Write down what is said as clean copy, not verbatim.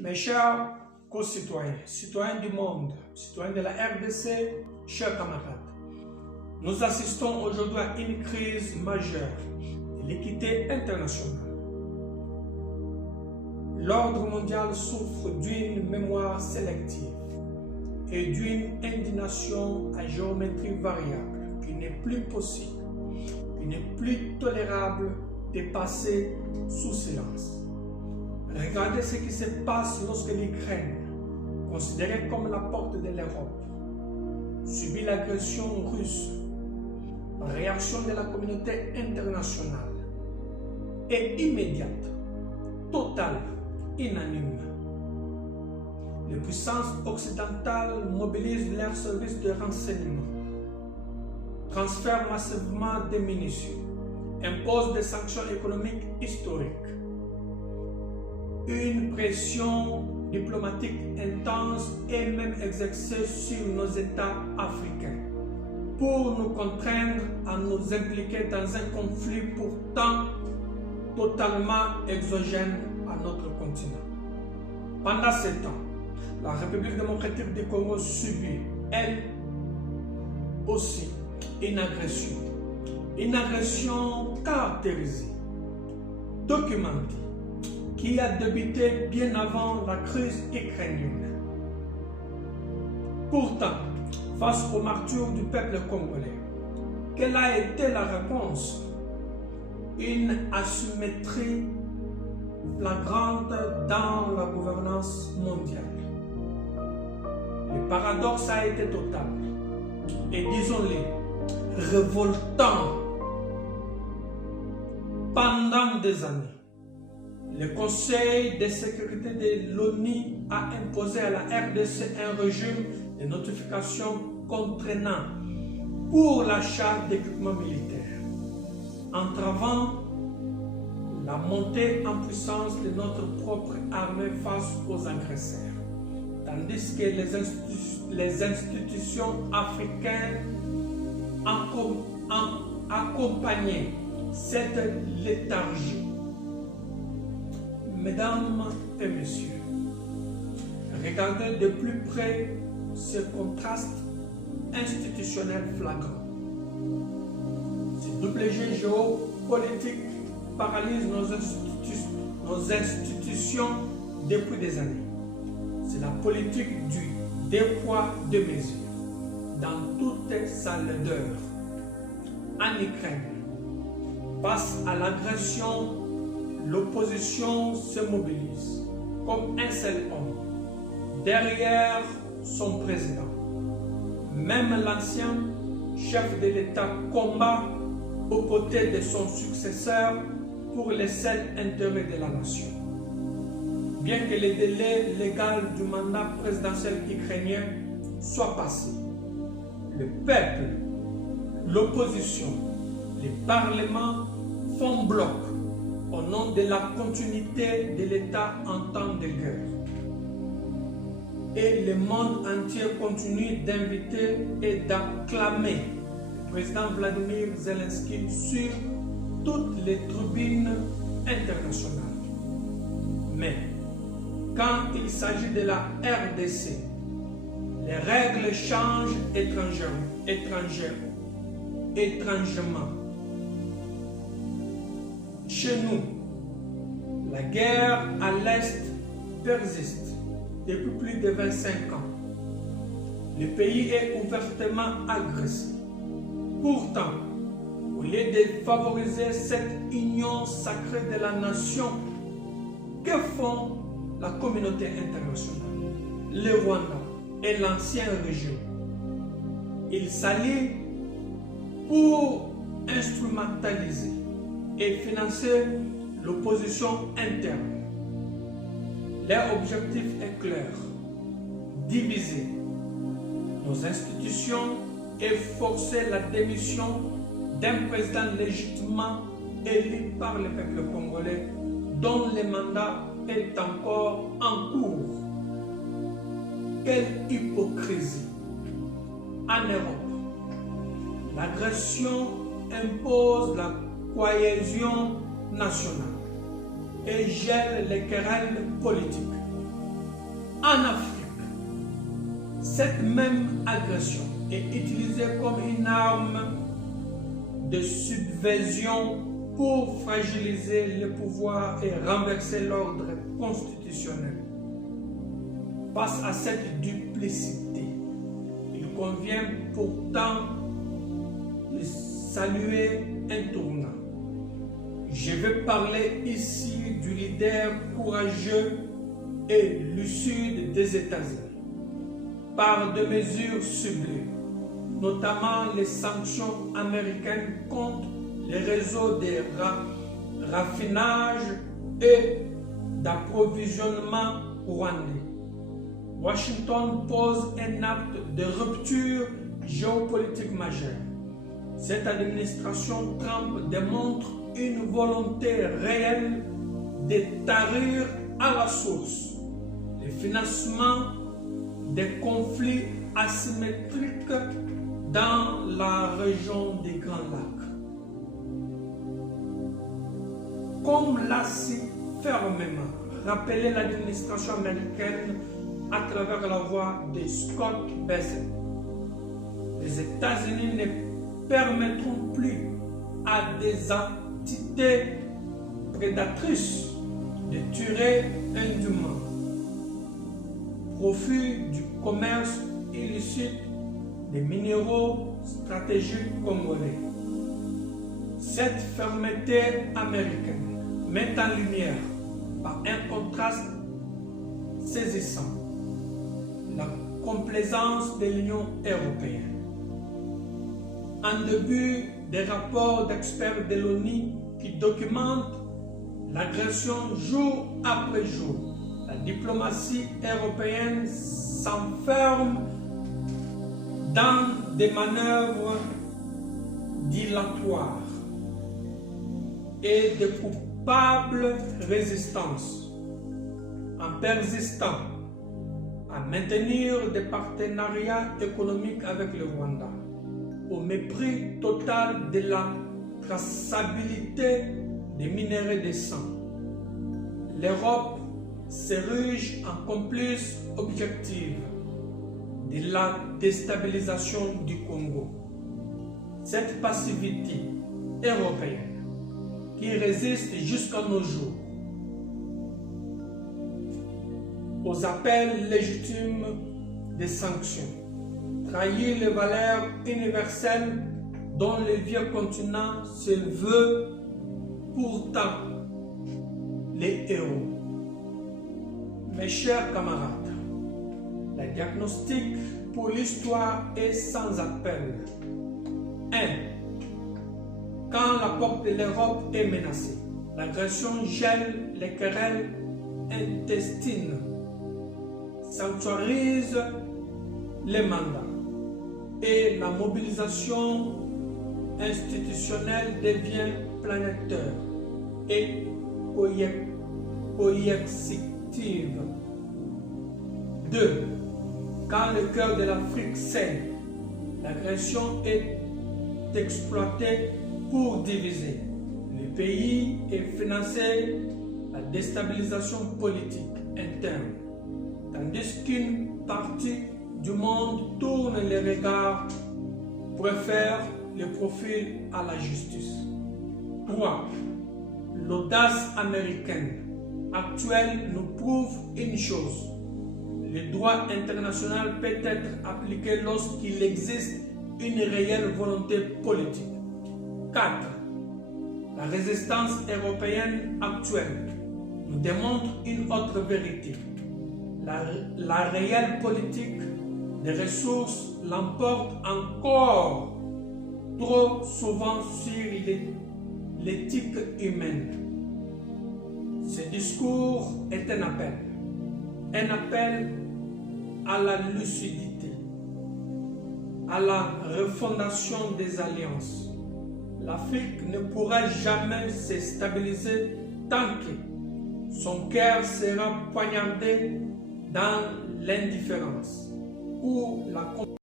Mes chers concitoyens, citoyens du monde, citoyens de la RDC, chers camarades, nous assistons aujourd'hui à une crise majeure de l'équité internationale. L'ordre mondial souffre d'une mémoire sélective et d'une indignation à géométrie variable qui n'est plus possible, qui n'est plus tolérable de passer sous silence. Regardez ce qui se passe lorsque l'Ukraine, considérée comme la porte de l'Europe, subit l'agression russe. La réaction de la communauté internationale est immédiate, totale, unanime. Les puissances occidentales mobilisent leurs services de renseignement, transfèrent massivement des munitions, imposent des sanctions économiques historiques. Une pression diplomatique intense est même exercée sur nos États africains pour nous contraindre à nous impliquer dans un conflit pourtant totalement exogène à notre continent. Pendant ce temps, la République démocratique du Congo subit, elle aussi, une agression caractérisée, documentée, qui a débuté bien avant la crise ukrainienne. Pourtant, face aux martyrs du peuple congolais, quelle a été la réponse? Une asymétrie flagrante dans la gouvernance mondiale. Le paradoxe a été total et, disons-le, révoltant. Pendant des années, le Conseil de sécurité de l'ONU a imposé à la RDC un régime de notification contraignant pour l'achat d'équipements militaires, entravant la montée en puissance de notre propre armée face aux agresseurs, tandis que les institutions africaines accompagnaient cette léthargie. Mesdames et messieurs, regardez de plus près ce contraste institutionnel flagrant. Ce double jeu géopolitique paralyse nos institutions depuis des années. C'est la politique du deux poids, deux mesures, dans toute sa laideur. En Ukraine, face à l'agression, l'opposition se mobilise comme un seul homme derrière son président. Même l'ancien chef de l'État combat aux côtés de son successeur pour les seuls intérêts de la nation. Bien que le délai légal du mandat présidentiel ukrainien soit passé, le peuple, l'opposition, les parlements font bloc au nom de la continuité de l'État en temps de guerre. Et le monde entier continue d'inviter et d'acclamer le président Vladimir Zelensky sur toutes les tribunes internationales. Mais quand il s'agit de la RDC, les règles changent étrangement. Chez nous, la guerre à l'Est persiste depuis plus de 25 ans. Le pays est ouvertement agressé. Pourtant, au lieu de favoriser cette union sacrée de la nation, que font la communauté internationale, le Rwanda et l'ancien régime? Ils s'allient pour instrumentaliser et financer l'opposition interne. Leur objectif est clair: diviser nos institutions et forcer la démission d'un président légitimement élu par le peuple congolais dont le mandat est encore en cours. Quelle hypocrisie! En Europe, l'agression impose la cohésion nationale et gèle les querelles politiques. En Afrique, cette même agression est utilisée comme une arme de subversion pour fragiliser le pouvoir et renverser l'ordre constitutionnel. Face à cette duplicité, il convient pourtant de saluer un tournant. Je vais parler ici du leader courageux et lucide des États-Unis, par des mesures ciblées, notamment les sanctions américaines contre les réseaux de raffinage et d'approvisionnement rwandais. Washington pose un acte de rupture géopolitique majeure. Cette administration Trump démontre une volonté réelle de tarir à la source le financement des conflits asymétriques dans la région des Grands Lacs. Comme l'a si fermement rappelé l'administration américaine à travers la voix de Scott Bessent, les États-Unis ne permettront plus à des entités prédatrices de tuer indûment. Profit du commerce illicite des minéraux stratégiques congolais. Cette fermeté américaine met en lumière, par un contraste saisissant, la complaisance de l'Union européenne. En début des rapports d'experts de l'ONU qui documentent l'agression jour après jour, la diplomatie européenne s'enferme dans des manœuvres dilatoires et de coupables résistances, en persistant à maintenir des partenariats économiques avec le Rwanda, au mépris total de la traçabilité des minéraux de sang. L'Europe s'érige en complice objective de la déstabilisation du Congo. Cette passivité européenne qui résiste jusqu'à nos jours aux appels légitimes des sanctions, trahit les valeurs universelles dont le vieux continent se veut pourtant les héros. Mes chers camarades, le diagnostic pour l'histoire est sans appel. 1. Quand la porte de l'Europe est menacée, l'agression gèle les querelles intestines, sanctuarise les mandats et la mobilisation institutionnelle devient planétaire et coercitive. 2. Quand le cœur de l'Afrique saigne, l'agression est exploitée pour diviser le pays et financer la déstabilisation politique interne, tandis qu'une partie du monde tourne les regards, préfère le profil à la justice. 3. L'audace américaine actuelle nous prouve une chose: le droit international peut être appliqué lorsqu'il existe une réelle volonté politique. 4. La résistance européenne actuelle nous démontre une autre vérité. La réelle politique des ressources l'emporte encore trop souvent sur l'éthique humaine. Ce discours est un appel à la lucidité, à la refondation des alliances. L'Afrique ne pourra jamais se stabiliser tant que son cœur sera poignardé dans l'indifférence ou la